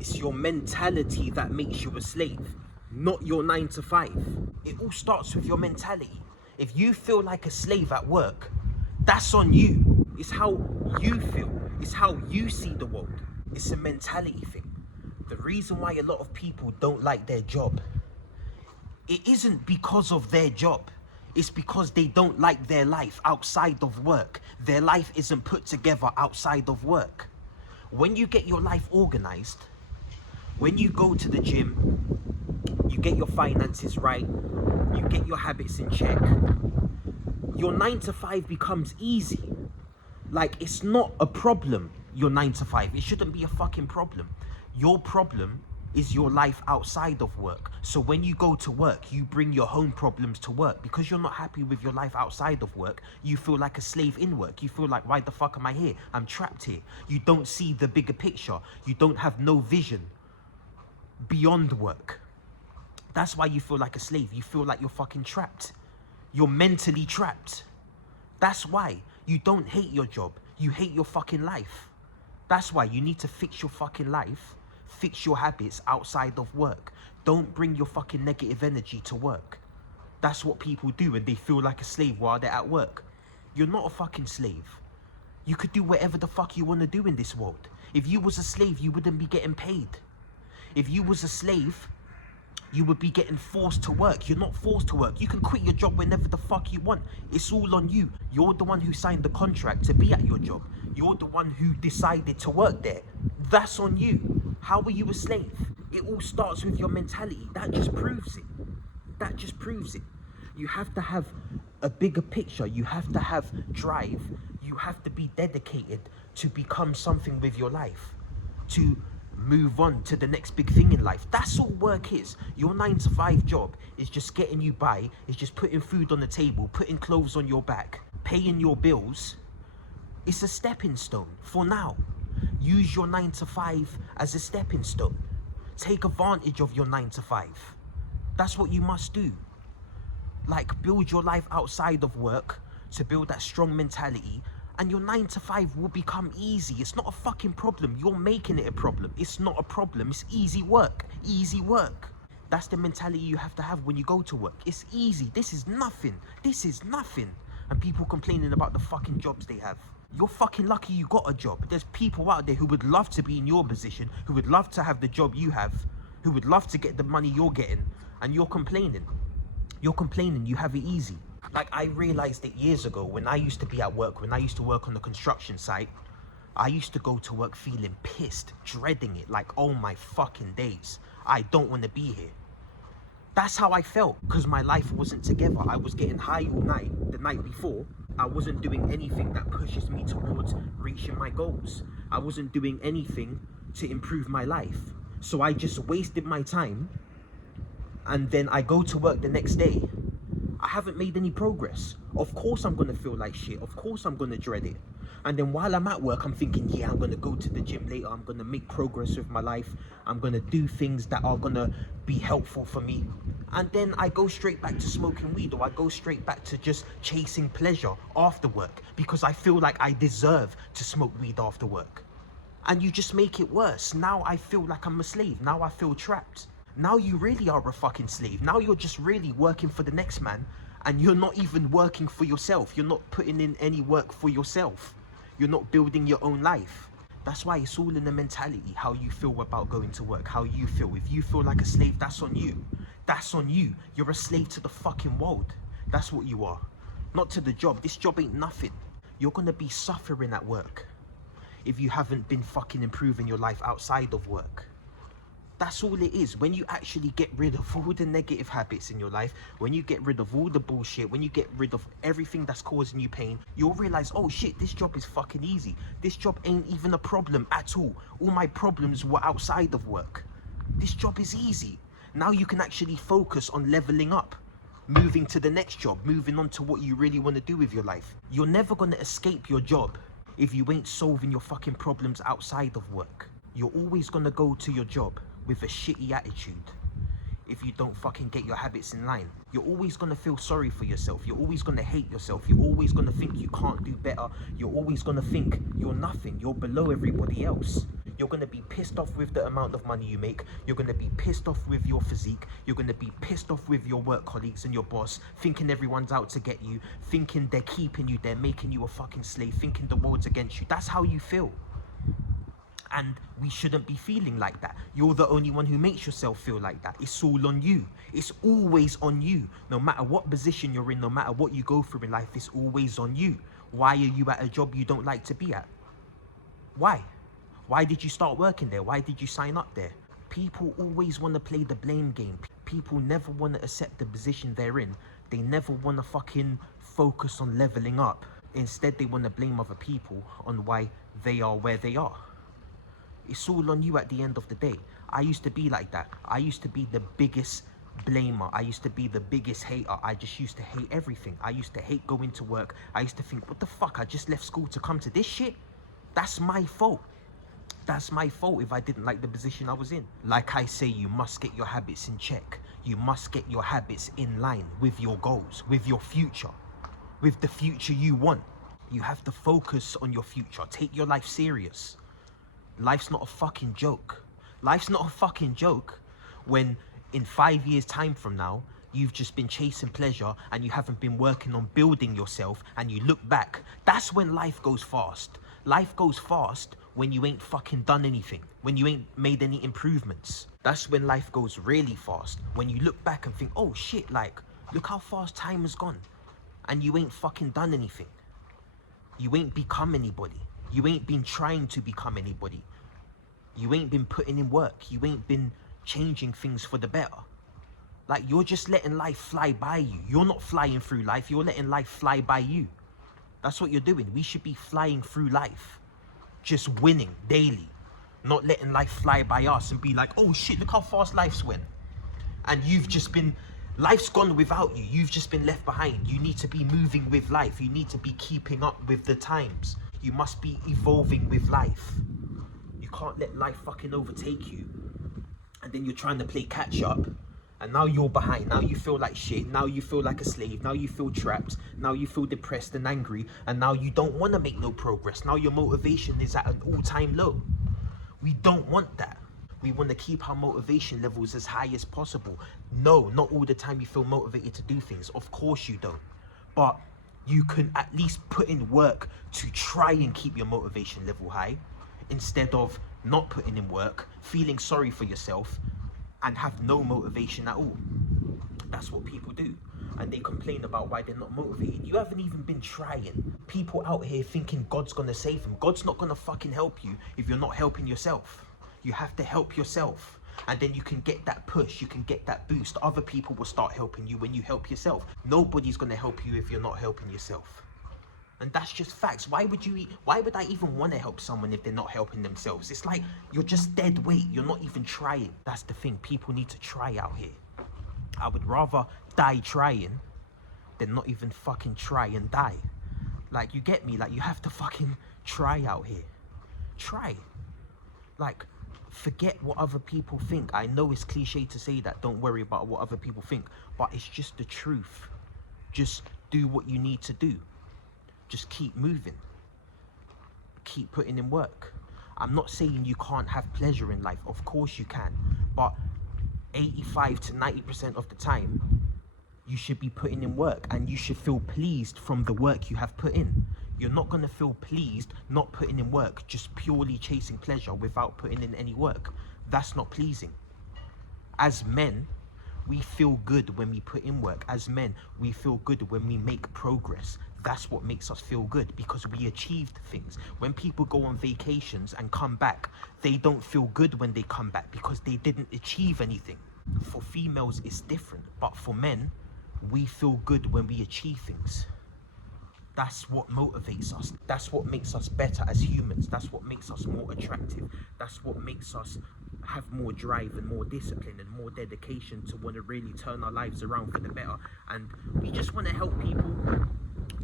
It's your mentality that makes you a slave, not your 9 to 5. It all starts with your mentality. If you feel like a slave at work, that's on you. It's how you feel. It's how you see the world. It's a mentality thing. The reason why a lot of people don't like their job, it isn't because of their job. It's because they don't like their life outside of work. Their life isn't put together outside of work. When you get your life organized, when you go to the gym, you get your finances right, you get your habits in check, your 9 to 5 becomes easy. Like, it's not a problem, your 9 to 5. It shouldn't be a fucking problem. Your problem is your life outside of work. So when you go to work, you bring your home problems to work. Because you're not happy with your life outside of work, you feel like a slave in work. You feel like, why the fuck am I here? I'm trapped here. You don't see the bigger picture. You don't have no vision beyond work. That's why you feel like a slave. You feel like you're fucking trapped. You're mentally trapped. That's why you don't hate your job. You hate your fucking life. That's why you need to fix your fucking life. Fix your habits outside of work. Don't bring your fucking negative energy to work. That's what people do when they feel like a slave while they're at work. You're not a fucking slave. You could do whatever the fuck you want to do in this world. If you was a slave, you wouldn't be getting paid. If you was a slave, you would be getting forced to work. You're not forced to work. You can quit your job whenever the fuck you want. It's all on you. You're the one who signed the contract to be at your job. You're the one who decided to work there. That's on you. How are you a slave? It all starts with your mentality. That just proves it. That just proves it. You have to have a bigger picture. You have to have drive. You have to be dedicated to become something with your life. To move on to the next big thing in life. That's all work is. Your 9 to 5 job is just getting you by, is just putting food on the table, putting clothes on your back, paying your bills. It's a stepping stone for now. Use your 9 to 5 as a stepping stone. Take advantage of your 9 to 5. That's what you must do. Like, build your life outside of work to build that strong mentality, and your 9 to 5 will become easy. It's not a fucking problem. You're making it a problem. It's not a problem. It's easy work. Easy work. That's the mentality you have to have when you go to work. It's easy. This is nothing. This is nothing. And people complaining about the fucking jobs they have. You're fucking lucky you got a job. There's people out there who would love to be in your position, who would love to have the job you have, who would love to get the money you're getting, and you're complaining. You're complaining you have it easy. Like, I realized it years ago when I used to be at work, when I used to work on the construction site. I used to go to work feeling pissed, dreading it, like, oh my fucking days, I don't want to be here. That's how I felt, because my life wasn't together. I was getting high all night. The night before, I wasn't doing anything that pushes me towards reaching my goals. I wasn't doing anything to improve my life. So I just wasted my time, and then I go to work the next day. I haven't made any progress. Of course I'm gonna feel like shit. Of course I'm gonna dread it. And then while I'm at work, I'm thinking, yeah, I'm gonna go to the gym later. I'm gonna make progress with my life. I'm gonna do things that are gonna be helpful for me. And then I go straight back to smoking weed, or I go straight back to just chasing pleasure after work because I feel like I deserve to smoke weed after work. And you just make it worse. Now I feel like I'm a slave. Now I feel trapped. Now you really are a fucking slave. Now you're just really working for the next man, and you're not even working for yourself. You're not putting in any work for yourself. You're not building your own life. That's why it's all in the mentality, how you feel about going to work, how you feel. If you feel like a slave, that's on you. That's on you. You're a slave to the fucking world. That's what you are. Not to the job. This job ain't nothing. You're gonna be suffering at work if you haven't been fucking improving your life outside of work. That's all it is. When you actually get rid of all the negative habits in your life, when you get rid of all the bullshit, when you get rid of everything that's causing you pain, you'll realize, oh shit, this job is fucking easy. This job ain't even a problem at all. All my problems were outside of work. This job is easy. Now you can actually focus on leveling up, moving to the next job, moving on to what you really want to do with your life. You're never going to escape your job if you ain't solving your fucking problems outside of work. You're always going to go to your job with a shitty attitude if you don't fucking get your habits in line. You're always going to feel sorry for yourself. You're always going to hate yourself. You're always going to think you can't do better. You're always going to think you're nothing. You're below everybody else. You're going to be pissed off with the amount of money you make. You're going to be pissed off with your physique. You're going to be pissed off with your work colleagues and your boss, thinking everyone's out to get you, thinking they're keeping you, they're making you a fucking slave, thinking the world's against you. That's how you feel. And we shouldn't be feeling like that. You're the only one who makes yourself feel like that. It's all on you. It's always on you. No matter what position you're in, no matter what you go through in life, it's always on you. Why are you at a job you don't like to be at? Why? Why did you start working there? Why did you sign up there? People always want to play the blame game. People never want to accept the position they're in. They never want to fucking focus on leveling up. Instead, they want to blame other people on why they are where they are. It's all on you at the end of the day. I used to be like that. I used to be the biggest blamer. I used to be the biggest hater. I just used to hate everything. I used to hate going to work. I used to think, what the fuck? I just left school to come to this shit? That's my fault. That's my fault if I didn't like the position I was in. Like I say, you must get your habits in check. You must get your habits in line with your goals, with your future, with the future you want. You have to focus on your future. Take your life serious. Life's not a fucking joke. Life's not a fucking joke when in 5 years time from now, you've just been chasing pleasure and you haven't been working on building yourself, and you look back. That's when life goes fast. Life goes fast when you ain't fucking done anything, when you ain't made any improvements. That's when life goes really fast. When you look back and think, oh shit, like, look how fast time has gone. And you ain't fucking done anything. You ain't become anybody. You ain't been trying to become anybody. You ain't been putting in work. You ain't been changing things for the better. Like, you're just letting life fly by you. You're not flying through life. You're letting life fly by you. That's what you're doing. We should be flying through life. Just winning daily. Not letting life fly by us and be like, oh shit, look how fast life's went. And you've just been, life's gone without you. You've just been left behind. You need to be moving with life. You need to be keeping up with the times. You must be evolving with life. You can't let life fucking overtake you. And then you're trying to play catch up. And now you're behind. Now you feel like shit. Now you feel like a slave. Now you feel trapped. Now you feel depressed and angry. And now you don't want to make no progress. Now your motivation is at an all-time low. We don't want that. We want to keep our motivation levels as high as possible. No, not all the time you feel motivated to do things. Of course you don't. But you can at least put in work to try and keep your motivation level high, instead of not putting in work, feeling sorry for yourself, and have no motivation at all. That's what people do. And they complain about why they're not motivated. You haven't even been trying. People out here thinking God's gonna save them. God's not gonna fucking help you if you're not helping yourself. You have to help yourself. And then you can get that push, you can get that boost. Other people will start helping you when you help yourself. Nobody's gonna help you if you're not helping yourself. And that's just facts. Why would I even want to help someone if they're not helping themselves? It's like, you're just dead weight. You're not even trying. That's the thing. People need to try out here. I would rather die trying than not even fucking try and die. Like, you get me? Like, you have to fucking try out here. Try. Like, forget what other people think. I know it's cliche to say that. Don't worry about what other people think. But it's just the truth. Just do what you need to do. Just keep moving. Keep putting in work. I'm not saying you can't have pleasure in life. Of course you can. But 85 to 90% of the time, you should be putting in work, and you should feel pleased from the work you have put in. You're not going to feel pleased not putting in work, just purely chasing pleasure without putting in any work. That's not pleasing. As men, we feel good when we put in work. As men, we feel good when we make progress. That's what makes us feel good, because we achieved things. When people go on vacations and come back, they don't feel good when they come back because they didn't achieve anything. For females, it's different. But for men, we feel good when we achieve things. That's what motivates us. That's what makes us better as humans. That's what makes us more attractive. That's what makes us have more drive and more discipline and more dedication to want to really turn our lives around for the better. And we just want to help people.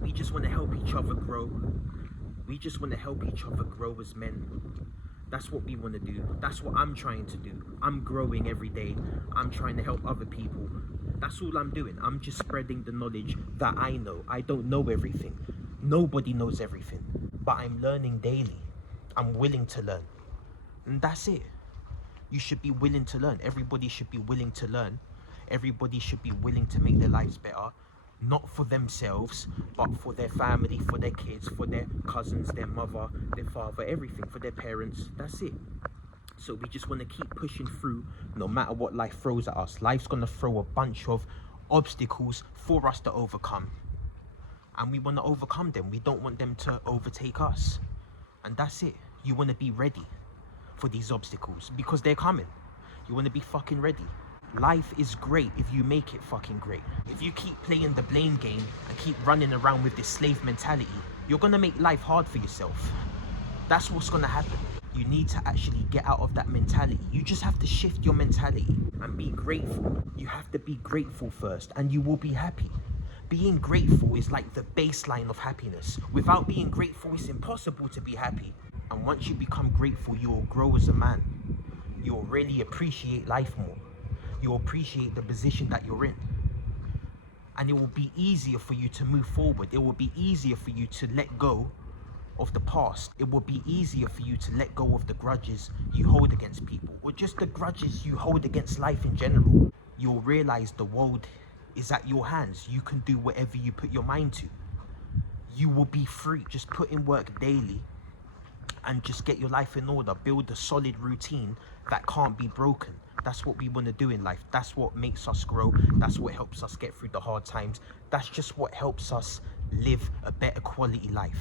We just want to help each other grow. We just want to help each other grow as men. That's what we want to do. That's what I'm trying to do. I'm growing every day. I'm trying to help other people. That's all I'm doing. I'm just spreading the knowledge that I know. I don't know everything. Nobody knows everything. But I'm learning daily. I'm willing to learn. And that's it. You should be willing to learn. Everybody should be willing to learn. Everybody should be willing to make their lives better, not for themselves, but for their family, for their kids, for their cousins, their mother, their father, everything, for their parents. That's it. So we just want to keep pushing through no matter what life throws at us. Life's going to throw a bunch of obstacles for us to overcome. And we want to overcome them. We don't want them to overtake us. And that's it. You want to be ready for these obstacles because they're coming. You want to be fucking ready. Life is great if you make it fucking great. If you keep playing the blame game and keep running around with this slave mentality, you're going to make life hard for yourself. That's what's going to happen. You need to actually get out of that mentality. You just have to shift your mentality and be grateful. You have to be grateful first and you will be happy. Being grateful is like the baseline of happiness. Without being grateful, it's impossible to be happy. And once you become grateful, you will grow as a man. You'll really appreciate life more. You'll appreciate the position that you're in. And it will be easier for you to move forward. It will be easier for you to let go of the past. It will be easier for you to let go of the grudges you hold against people, or just the grudges you hold against life in general. You'll realize the world is at your hands. You can do whatever you put your mind to. You will be free. Just put in work daily and just get your life in order. Build a solid routine that can't be broken. That's what we want to do in life. That's what makes us grow. That's what helps us get through the hard times. That's just what helps us live a better quality life.